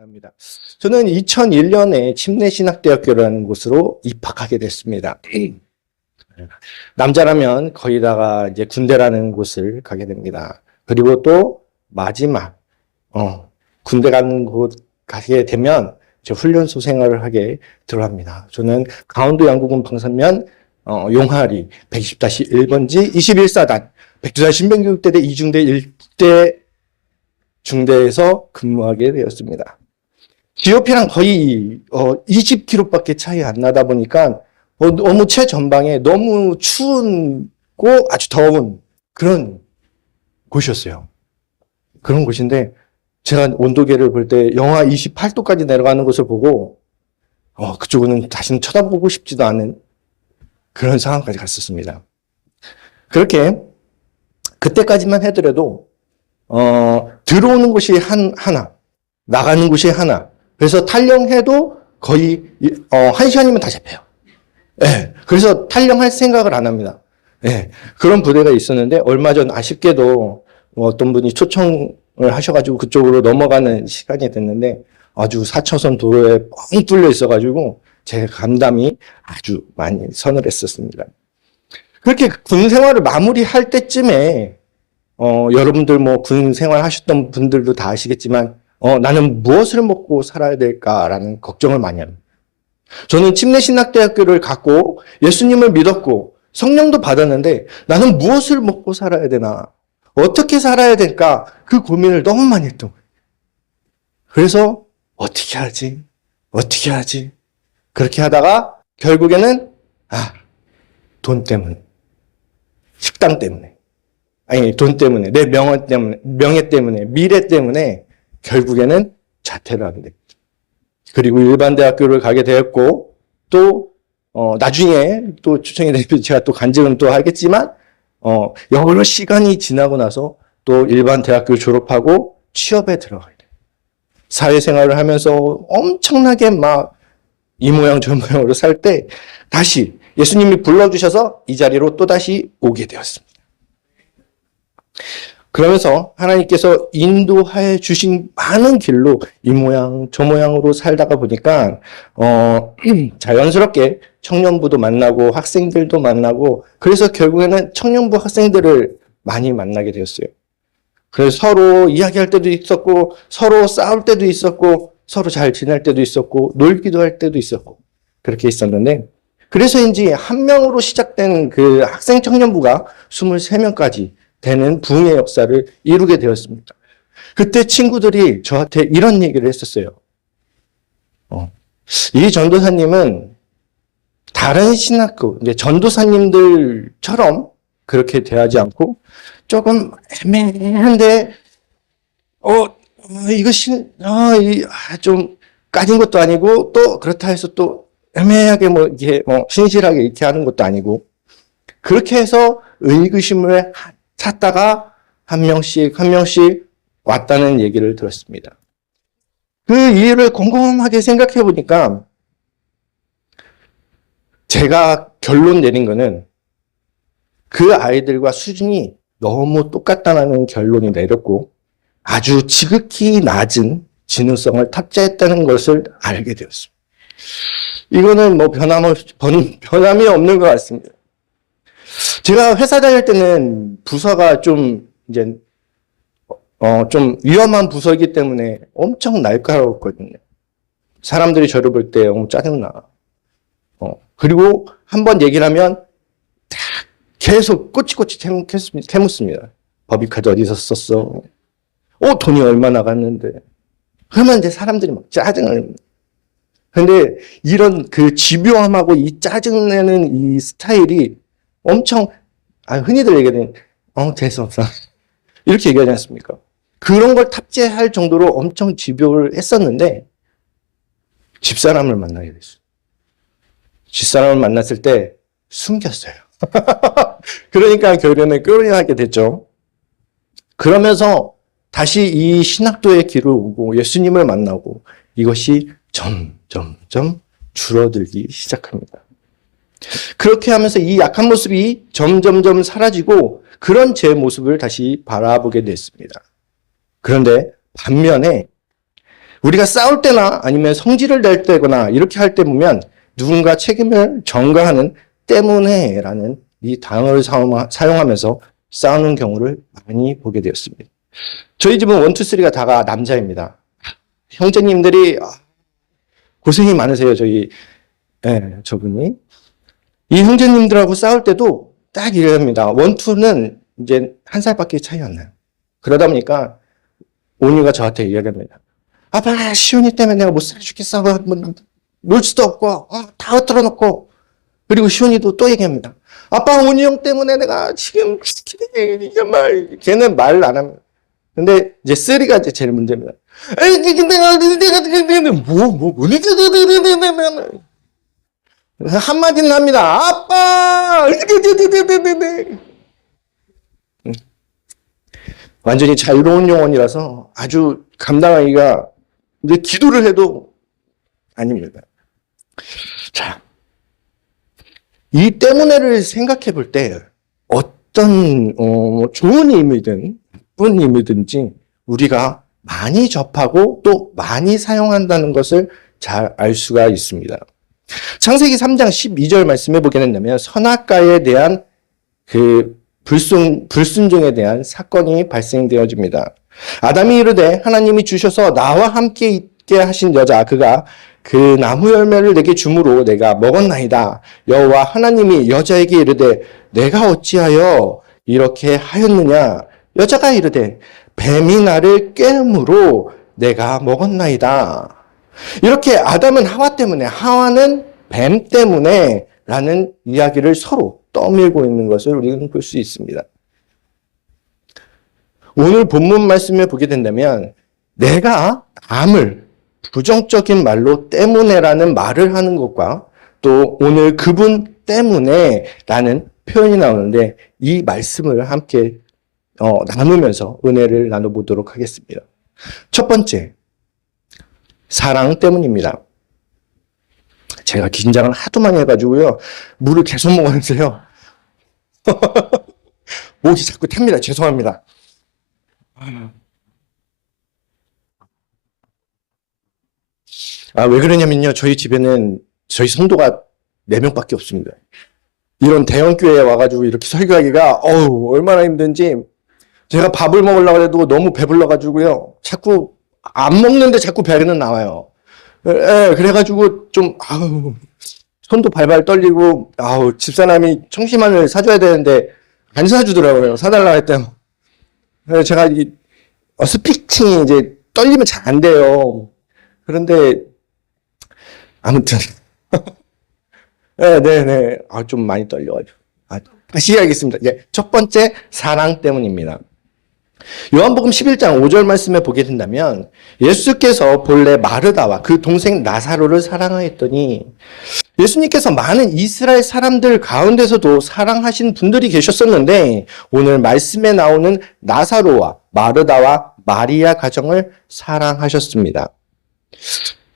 합니다. 저는 2001년에 침례신학대학교라는 곳으로 입학하게 됐습니다. 남자라면 거기다가 이제 군대라는 곳을 가게 됩니다. 그리고 또 마지막 어, 군대 가는 곳 가게 되면 이제 훈련소 생활을 하게 들어갑니다. 저는 강원도 양구군 방산면 어, 용하리 120-1번지 21사단 백두산 신병교육대대 이중대 1대 중대에서 근무하게 되었습니다. GOP랑 거의 어, 20km밖에 차이 안 나다 보니까 어, 너무 최전방에 너무 추운고 아주 더운 그런 곳이었어요. 그런 곳인데 제가 온도계를 볼 때 영하 28도까지 내려가는 것을 보고 어, 그쪽은 다시는 쳐다보고 싶지도 않은 그런 상황까지 갔었습니다. 그렇게 그때까지만 해더라도 어, 들어오는 곳이 한, 하나, 나가는 곳이 하나. 그래서 탈령해도 거의, 이- 어, 한 시간이면 다 잡혀요. 예. 그래서 탈령할 생각을 안 합니다. 예. 그런 부대가 있었는데, 얼마 전 아쉽게도 어떤 분이 초청을 하셔가지고 그쪽으로 넘어가는 시간이 됐는데, 아주 4차선 도로에 뻥 뚫려 있어가지고, 제 감담이 아주 많이 서늘했었습니다. 그렇게 군 생활을 마무리할 때쯤에, 어, 여러분들 뭐 군 생활 하셨던 분들도 다 아시겠지만, 어, 나는 무엇을 먹고 살아야 될까라는 걱정을 많이 합니다. 저는 침례 신학대학교를 갔고, 예수님을 믿었고, 성령도 받았는데, 나는 무엇을 먹고 살아야 되나? 어떻게 살아야 될까? 그 고민을 너무 많이 했던 거예요. 그래서, 어떻게 하지? 어떻게 하지? 그렇게 하다가, 결국에는, 아, 돈 때문에. 식당 때문에. 아니, 돈 때문에, 내 명예 때문에, 명예 때문에, 미래 때문에 결국에는 자퇴를 하게 됩니다. 그리고 일반 대학교를 가게 되었고, 또, 어, 나중에 또 추천이 되면 제가 또 간증은 또 하겠지만, 어, 여러 시간이 지나고 나서 또 일반 대학교 졸업하고 취업에 들어가게 돼요. 사회생활을 하면서 엄청나게 막 이 모양 저 모양으로 살 때 다시 예수님이 불러주셔서 이 자리로 또다시 오게 되었습니다. 그러면서 하나님께서 인도하여 주신 많은 길로 이 모양 저 모양으로 살다가 보니까 어 자연스럽게 청년부도 만나고 학생들도 만나고 그래서 결국에는 청년부 학생들을 많이 만나게 되었어요. 그래서 서로 이야기할 때도 있었고 서로 싸울 때도 있었고 서로 잘 지낼 때도 있었고 놀기도 할 때도 있었고 그렇게 있었는데 그래서인지 한 명으로 시작된 그 학생 청년부가 23명까지 되는 부흥의 역사를 이루게 되었습니다. 그때 친구들이 저한테 이런 얘기를 했었어요. 어, 이 전도사님은 다른 신학교, 이제 전도사님들처럼 그렇게 대하지 않고 조금 애매한데, 어, 어, 신, 아, 이, 아, 좀 까진 것도 아니고 또 그렇다 해서 또 애매하게 뭐 이게 뭐 신실하게 이렇게 하는 것도 아니고 그렇게 해서 의구심을 하- 찾다가 한 명씩 한 명씩 왔다는 얘기를 들었습니다. 그 이유를 곰곰하게 생각해 보니까 제가 결론 내린 거는 그 아이들과 수준이 너무 똑같다는 결론이 내렸고 아주 지극히 낮은 지능성을 탑재했다는 것을 알게 되었습니다. 이거는 뭐 변함, 변- 변함이 없는 것 같습니다. 제가 회사 다닐 때는 부서가 좀 이제 어, 좀 위험한 부서이기 때문에 엄청 날카로웠거든요. 사람들이 저를 볼 때 너무 짜증나. 어, 그리고 한 번 얘기를 하면 딱 계속 꼬치꼬치 캐묻- 캐묻습니다. 법인카드 어디서 썼어? 어, 돈이 얼마 나갔는데. 그러면 이제 사람들이 막 짜증을. 근데 이런 그 집요함하고 이 짜증내는 이 스타일이 엄청, 아, 흔히들 얘기하는, 어, 재수없어. 이렇게 얘기하지 않습니까? 그런 걸 탑재할 정도로 엄청 집요를 했었는데, 집사람을 만나게 됐어요. 집사람을 만났을 때 숨겼어요. 그러니까 결국에는 끌어내게 됐죠. 그러면서 다시 이 신학도의 길을 오고 예수님을 만나고 이것이 점점점 줄어들기 시작합니다. 그렇게 하면서 이 약한 모습이 점점점 사라지고 그런 제 모습을 다시 바라보게 됐습니다. 그런데 반면에 우리가 싸울 때나 아니면 성질을 낼 때거나 이렇게 할 때 보면 누군가 책임을 전가하는 때문에라는 이 단어를 사용하- 사용하면서 싸우는 경우를 많이 보게 되었습니다. 저희 집은 원투 쓰리가 다가 남자입니다. 형제님들이 아, 고생이 많으세요. 저희 예, 저분이 이 형제님들하고 싸울 때도 딱 이럽니다. 원투는 이제 한 살밖에 차이 안 나요. 그러다 보니까 온유가 저한테 이야기합니다. 아빠 시온이 때문에 내가 못 살아 죽겠어. 뭐, 놀 수도 없고 어, 다 흩어져 놓고 그리고 시온이도 또 얘기합니다. 아빠 온유 형 때문에 내가 지금 이게 말 걔는 말을 안 합니다. 근데 이제 쓰리가 이제 제일 문제입니다. 에이, 내가 내가 내가 내가 뭐 뭐 뭐, 한마디는 합니다. 아빠! 완전히 자유로운 영혼이라서 아주 감당하기가 이제 기도를 해도 아닙니다. 자, 이 때문에를 생각해 볼 때 어떤 어, 좋은 의미든 나쁜 의미든지 우리가 많이 접하고 또 많이 사용한다는 것을 잘 알 수가 있습니다. 창세기 3장 12절 말씀해 보게 된다면 선악과에 대한 그 불순, 불순종에 대한 사건이 발생되어집니다. 아담이 이르되 하나님이 주셔서 나와 함께 있게 하신 여자 그가 그 나무 열매를 내게 주므로 내가 먹었나이다. 여호와 하나님이 여자에게 이르되 내가 어찌하여 이렇게 하였느냐? 여자가 이르되 뱀이 나를 꿰므로 내가 먹었나이다. 이렇게 아담은 하와 때문에 하와는 뱀 때문에 라는 이야기를 서로 떠밀고 있는 것을 우리는 볼 수 있습니다. 오늘 본문 말씀을 보게 된다면 내가 남을 부정적인 말로 때문에라는 말을 하는 것과 또 오늘 그분 때문에 라는 표현이 나오는데 이 말씀을 함께 어, 나누면서 은혜를 나눠보도록 하겠습니다. 첫 번째, 사랑 때문입니다. 제가 긴장을 하도 많이 해가지고요. 물을 계속 먹었는데요. 목이 자꾸 탑니다. 죄송합니다. 아, 왜 그러냐면요. 저희 집에는 저희 성도가 4명밖에 없습니다. 이런 대형 교회에 와가지고 이렇게 설교하기가, 어우, 얼마나 힘든지, 제가 밥을 먹으려고 해도 너무 배불러가지고요. 자꾸, 안 먹는데 자꾸 배는 나와요. 예, 예, 그래가지고 좀, 아우, 손도 발발 떨리고, 아우, 집사람이 청심환을 사줘야 되는데, 안 사주더라고요. 사달라고 했더니. 제가 이, 어, 스피칭이 이제 떨리면 잘 안 돼요. 그런데, 아무튼. 네, 네, 네. 아, 좀 많이 떨려가지고. 아, 다시 이야기하겠습니다. 예, 첫 번째, 사랑 때문입니다. 요한복음 11장 5절 말씀에 보게 된다면 예수께서 본래 마르다와 그 동생 나사로를 사랑하였더니 예수님께서 많은 이스라엘 사람들 가운데서도 사랑하신 분들이 계셨었는데 오늘 말씀에 나오는 나사로와 마르다와 마리아 가정을 사랑하셨습니다.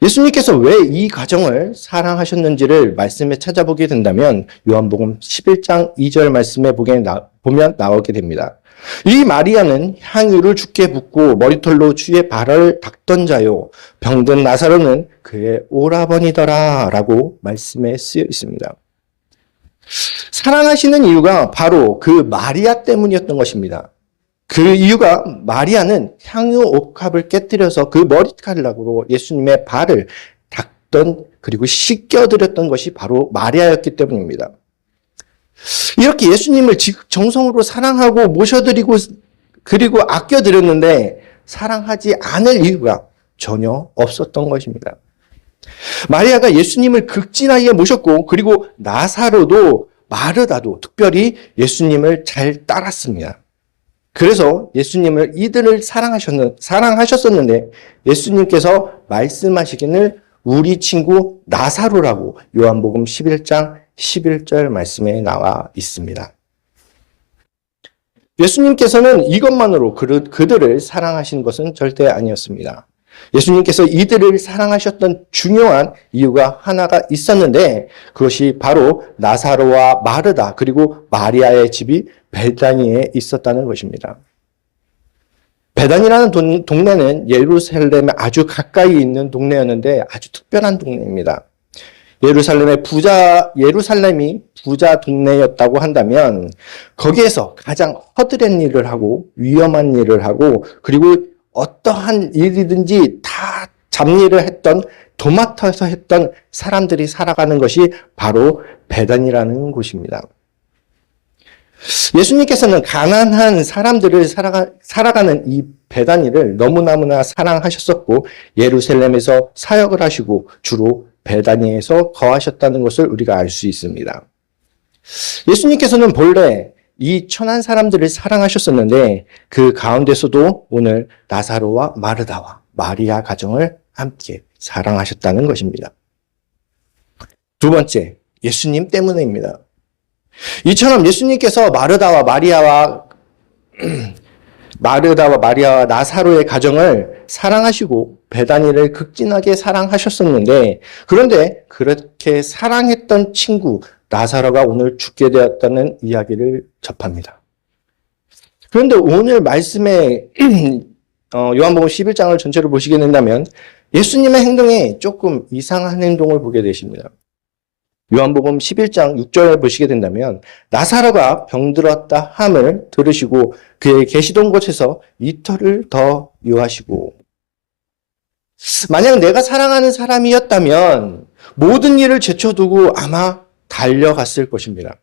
예수님께서 왜 이 가정을 사랑하셨는지를 말씀에 찾아보게 된다면 요한복음 11장 2절 말씀에 보게 나, 보면 나오게 됩니다. 이 마리아는 향유를 죽게 붓고 머리털로 주의 발을 닦던 자요. 병든 나사로는 그의 오라버니더라. 라고 말씀에 쓰여 있습니다. 사랑하시는 이유가 바로 그 마리아 때문이었던 것입니다. 그 이유가 마리아는 향유 옥합을 깨뜨려서 그 머리카락으로 예수님의 발을 닦던 그리고 씻겨드렸던 것이 바로 마리아였기 때문입니다. 이렇게 예수님을 정성으로 사랑하고 모셔드리고 그리고 아껴드렸는데 사랑하지 않을 이유가 전혀 없었던 것입니다. 마리아가 예수님을 극진하게 모셨고 그리고 나사로도 마르다도 특별히 예수님을 잘 따랐습니다. 그래서 예수님을 이들을 사랑하셨는, 사랑하셨었는데 예수님께서 말씀하시기를 우리 친구 나사로라고 요한복음 11장 11절 말씀에 나와 있습니다. 예수님께서는 이것만으로 그들을 사랑하신 것은 절대 아니었습니다. 예수님께서 이들을 사랑하셨던 중요한 이유가 하나가 있었는데 그것이 바로 나사로와 마르다 그리고 마리아의 집이 벨다니에 있었다는 것입니다. 베단이라는 동- 동네는 예루살렘에 아주 가까이 있는 동네였는데 아주 특별한 동네입니다. 예루살렘의 부자, 예루살렘이 부자 동네였다고 한다면 거기에서 가장 허드렛 일을 하고 위험한 일을 하고 그리고 어떠한 일이든지 다 잡일을 했던 도맡아서 했던 사람들이 살아가는 것이 바로 베단이라는 곳입니다. 예수님께서는 가난한 사람들을 살아가, 살아가는 이 베다니를 너무너무나 사랑하셨었고 예루살렘에서 사역을 하시고 주로 베다니에서 거하셨다는 것을 우리가 알 수 있습니다. 예수님께서는 본래 이 천한 사람들을 사랑하셨었는데 그 가운데서도 오늘 나사로와 마르다와 마리아 가정을 함께 사랑하셨다는 것입니다. 두 번째, 예수님 때문에입니다. 이처럼 예수님께서 마르다와 마리아와 마르다와 마리아와 나사로의 가정을 사랑하시고 베다니를 극진하게 사랑하셨었는데 그런데 그렇게 사랑했던 친구 나사로가 오늘 죽게 되었다는 이야기를 접합니다. 그런데 오늘 말씀에 어, 요한복음 11장을 전체로 보시게 된다면 예수님의 행동에 조금 이상한 행동을 보게 되십니다. 요한복음 11장 6절을 보시게 된다면 나사로가 병들었다 함을 들으시고 그의 계시던 곳에서 이틀을 더 유하시고 만약 내가 사랑하는 사람이었다면 모든 일을 제쳐두고 아마 달려갔을 것입니다.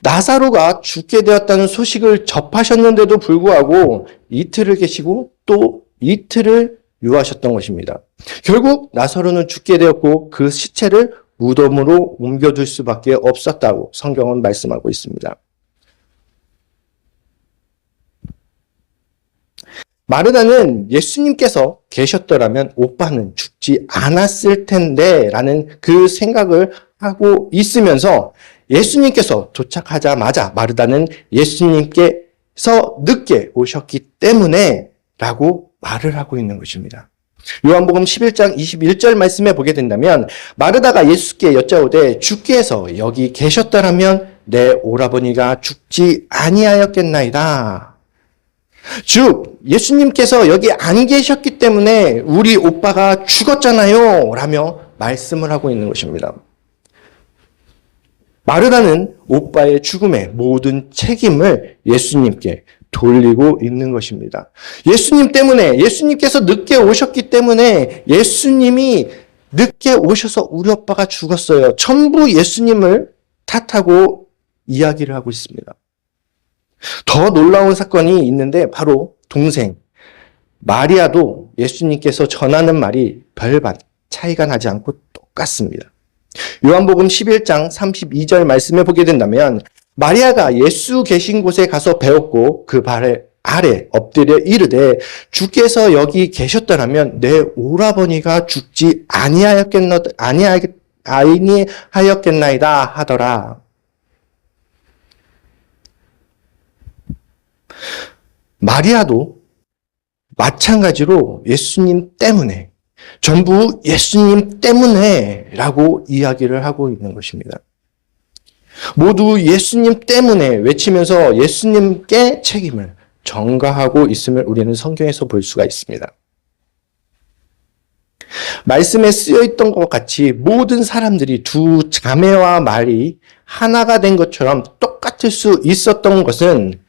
나사로가 죽게 되었다는 소식을 접하셨는데도 불구하고 이틀을 계시고 또 이틀을 유하셨던 것입니다. 결국 나사로는 죽게 되었고 그 시체를 무덤으로 옮겨둘 수밖에 없었다고 성경은 말씀하고 있습니다. 마르다는 예수님께서 계셨더라면 오빠는 죽지 않았을 텐데 라는 그 생각을 하고 있으면서 예수님께서 도착하자마자 마르다는 예수님께서 늦게 오셨기 때문에 라고 말을 하고 있는 것입니다. 요한복음 11장 21절 말씀에 보게 된다면 마르다가 예수께 여짜오되 주께서 여기 계셨더라면 내 오라버니가 죽지 아니하였겠나이다. 즉 예수님께서 여기 안 계셨기 때문에 우리 오빠가 죽었잖아요 라며 말씀을 하고 있는 것입니다. 마르다는 오빠의 죽음의 모든 책임을 예수님께 돌리고 있는 것입니다. 예수님 때문에, 예수님께서 늦게 오셨기 때문에 예수님이 늦게 오셔서 우리 오빠가 죽었어요. 전부 예수님을 탓하고 이야기를 하고 있습니다. 더 놀라운 사건이 있는데 바로 동생 마리아도 예수님께서 전하는 말이 별반 차이가 나지 않고 똑같습니다. 요한복음 11장 32절 말씀에 보게 된다면 마리아가 예수 계신 곳에 가서 배웠고 그 발에 아래 엎드려 이르되 주께서 여기 계셨더라면 내 오라버니가 죽지 아니하였겠나 아니하였겠나이다 하더라. 마리아도 마찬가지로 예수님 때문에 전부 예수님 때문에 라고 이야기를 하고 있는 것입니다. 모두 예수님 때문에 외치면서 예수님께 책임을 전가하고 있음을 우리는 성경에서 볼 수가 있습니다. 말씀에 쓰여 있던 것 같이 모든 사람들이 두 자매와 말이 하나가 된 것처럼 똑같을 수 있었던 것은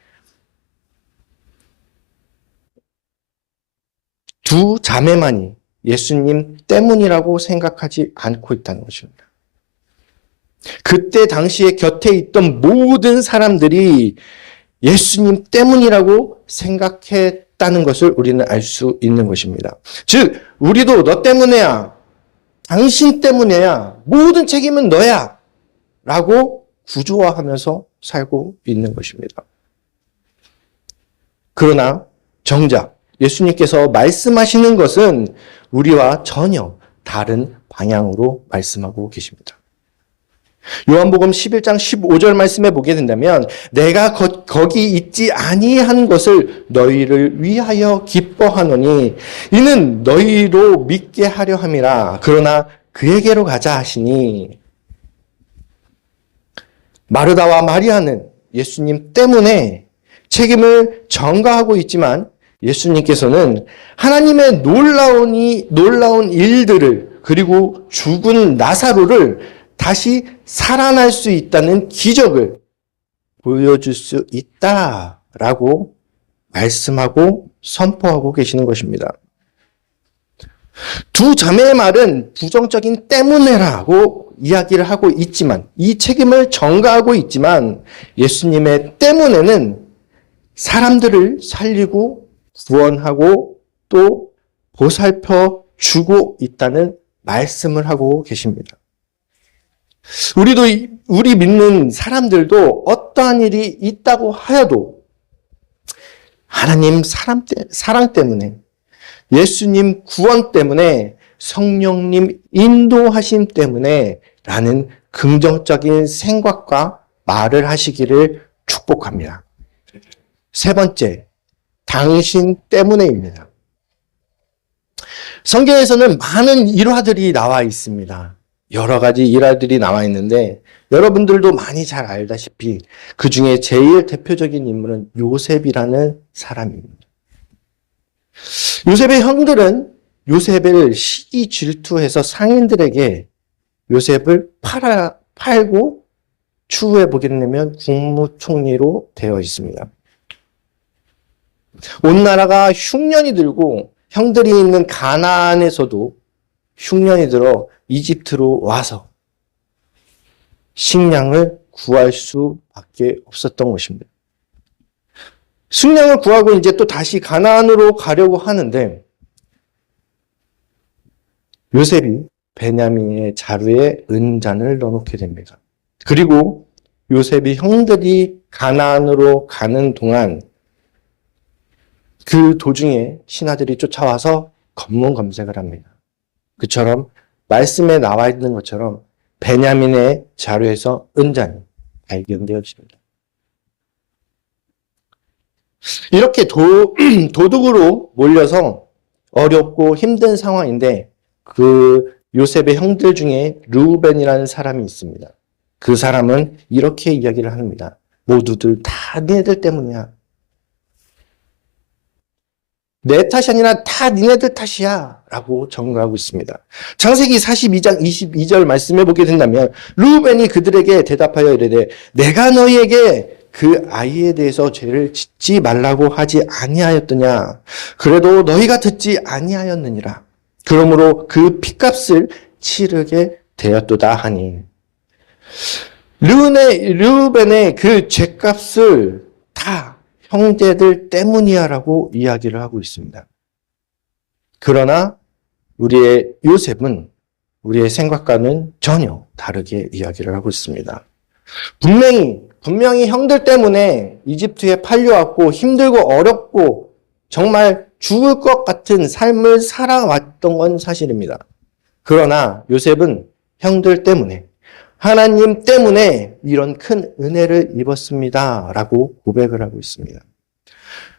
두 자매만이 예수님 때문이라고 생각하지 않고 있다는 것입니다. 그때 당시에 곁에 있던 모든 사람들이 예수님 때문이라고 생각했다는 것을 우리는 알 수 있는 것입니다. 즉, 우리도 너 때문에야, 당신 때문에야, 모든 책임은 너야! 라고 구조화하면서 살고 있는 것입니다. 그러나 정작 예수님께서 말씀하시는 것은 우리와 전혀 다른 방향으로 말씀하고 계십니다. 요한복음 11장 15절 말씀에 보게 된다면 내가 거, 거기 있지 아니한 것을 너희를 위하여 기뻐하노니 이는 너희로 믿게 하려 함이라. 그러나 그에게로 가자 하시니. 마르다와 마리아는 예수님 때문에 책임을 전가하고 있지만 예수님께서는 하나님의 놀라운 이 놀라운 일들을 그리고 죽은 나사로를 다시 살아날 수 있다는 기적을 보여줄 수 있다라고 말씀하고 선포하고 계시는 것입니다. 두 자매의 말은 부정적인 때문에라고 이야기를 하고 있지만 이 책임을 전가하고 있지만 예수님의 때문에는 사람들을 살리고 구원하고 또 보살펴 주고 있다는 말씀을 하고 계십니다. 우리도 이- 우리 믿는 사람들도 어떠한 일이 있다고 하여도 하나님 사람 때, 사랑 때문에 예수님 구원 때문에 성령님 인도하심 때문에 라는 긍정적인 생각과 말을 하시기를 축복합니다. 세 번째, 당신 때문에입니다. 성경에서는 많은 일화들이 나와 있습니다. 여러 가지 일화들이 나와 있는데 여러분들도 많이 잘 알다시피 그 중에 제일 대표적인 인물은 요셉이라는 사람입니다. 요셉의 형들은 요셉을 시기 질투해서 상인들에게 요셉을 팔아, 팔고 추후에 보게 되면 국무총리로 되어 있습니다. 온 나라가 흉년이 들고 형들이 있는 가나안에서도 흉년이 들어 이집트로 와서 식량을 구할 수밖에 없었던 것입니다. 식량을 구하고 이제 또 다시 가나안으로 가려고 하는데 요셉이 베냐민의 자루에 은잔을 넣어놓게 됩니다. 그리고 요셉이 형들이 가나안으로 가는 동안 그 도중에 신하들이 쫓아와서 검문 검색을 합니다. 그처럼 말씀에 나와 있는 것처럼 베냐민의 자루에서 은잔이 발견되었습니다. 이렇게 도, 도둑으로 몰려서 어렵고 힘든 상황인데 그 요셉의 형들 중에 루벤이라는 사람이 있습니다. 그 사람은 이렇게 이야기를 합니다. 모두들 다 니네들 때문이야. 내 탓이 아니라 다 니네들 탓이야. 라고 전가하고 있습니다. 창세기 42장 22절 말씀해 보게 된다면 루벤이 그들에게 대답하여 이르되 내가 너희에게 그 아이에 대해서 죄를 짓지 말라고 하지 아니하였더냐. 그래도 너희가 듣지 아니하였느니라. 그러므로 그 피값을 치르게 되었도다 하니. 르벤의 그 죄값을 다 형제들 때문이야라고 이야기를 하고 있습니다. 그러나 우리의 요셉은 우리의 생각과는 전혀 다르게 이야기를 하고 있습니다. 분명히, 분명히 형들 때문에 이집트에 팔려왔고 힘들고 어렵고 정말 죽을 것 같은 삶을 살아왔던 건 사실입니다. 그러나 요셉은 형들 때문에 하나님 때문에 이런 큰 은혜를 입었습니다. 라고 고백을 하고 있습니다.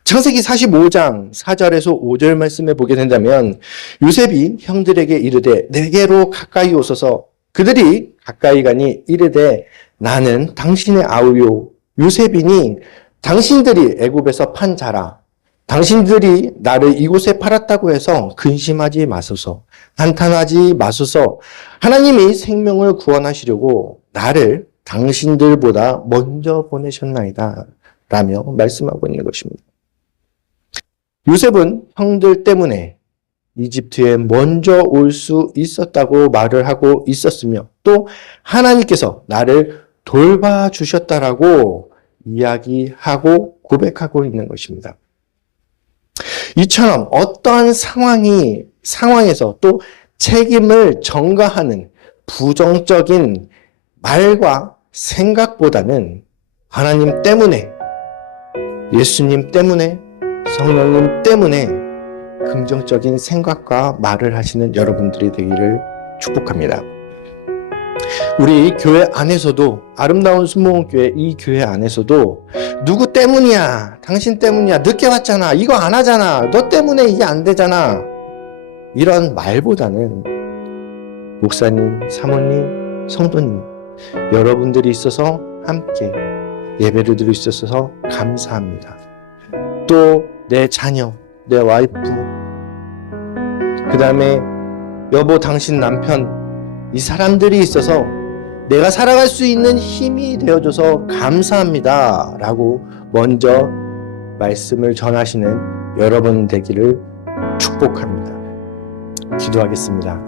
창세기 45장 4절에서 5절 말씀에 보게 된다면 요셉이 형들에게 이르되 내게로 가까이 오소서 그들이 가까이 가니 이르되 나는 당신의 아우요 요셉이니 당신들이 애굽에서 판 자라 당신들이 나를 이곳에 팔았다고 해서 근심하지 마소서 한탄하지 마소서 하나님이 생명을 구원하시려고 나를 당신들보다 먼저 보내셨나이다 라며 말씀하고 있는 것입니다. 요셉은 형들 때문에 이집트에 먼저 올 수 있었다고 말을 하고 있었으며 또 하나님께서 나를 돌봐주셨다라고 이야기하고 고백하고 있는 것입니다. 이처럼 어떠한 상황이, 상황에서 또 책임을 전가하는 부정적인 말과 생각보다는 하나님 때문에, 예수님 때문에, 성령님 때문에 긍정적인 생각과 말을 하시는 여러분들이 되기를 축복합니다. 우리 교회 안에서도 아름다운 순복음교회 이 교회 안에서도 누구 때문이야? 당신 때문이야? 늦게 왔잖아. 이거 안 하잖아. 너 때문에 이게 안 되잖아. 이런 말보다는 목사님 사모님 성도님 여러분들이 있어서 함께 예배를 드릴 수 있어서 감사합니다. 또 내 자녀, 내 와이프, 그 다음에 여보, 당신 남편, 이 사람들이 있어서 내가 살아갈 수 있는 힘이 되어줘서 감사합니다. 라고 먼저 말씀을 전하시는 여러분 되기를 축복합니다. 기도하겠습니다.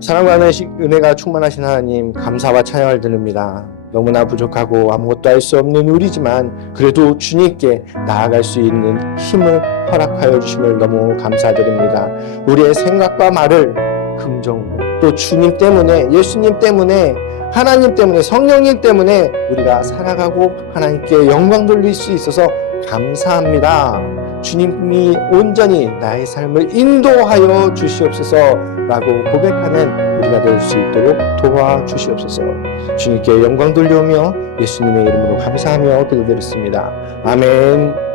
사랑과 은혜- 은혜가 충만하신 하나님, 감사와 찬양을 드립니다. 너무나 부족하고 아무것도 할 수 없는 우리지만 그래도 주님께 나아갈 수 있는 힘을 허락하여 주심을 너무 감사드립니다. 우리의 생각과 말을 긍정으로 또 주님 때문에 예수님 때문에 하나님 때문에 성령님 때문에 우리가 살아가고 하나님께 영광 돌릴 수 있어서 감사합니다. 주님이 온전히 나의 삶을 인도하여 주시옵소서라고 고백하는 우리가 될 수 있도록 도와주시옵소서. 주님께 영광 돌려오며 예수님의 이름으로 감사하며 기도드렸습니다. 아멘.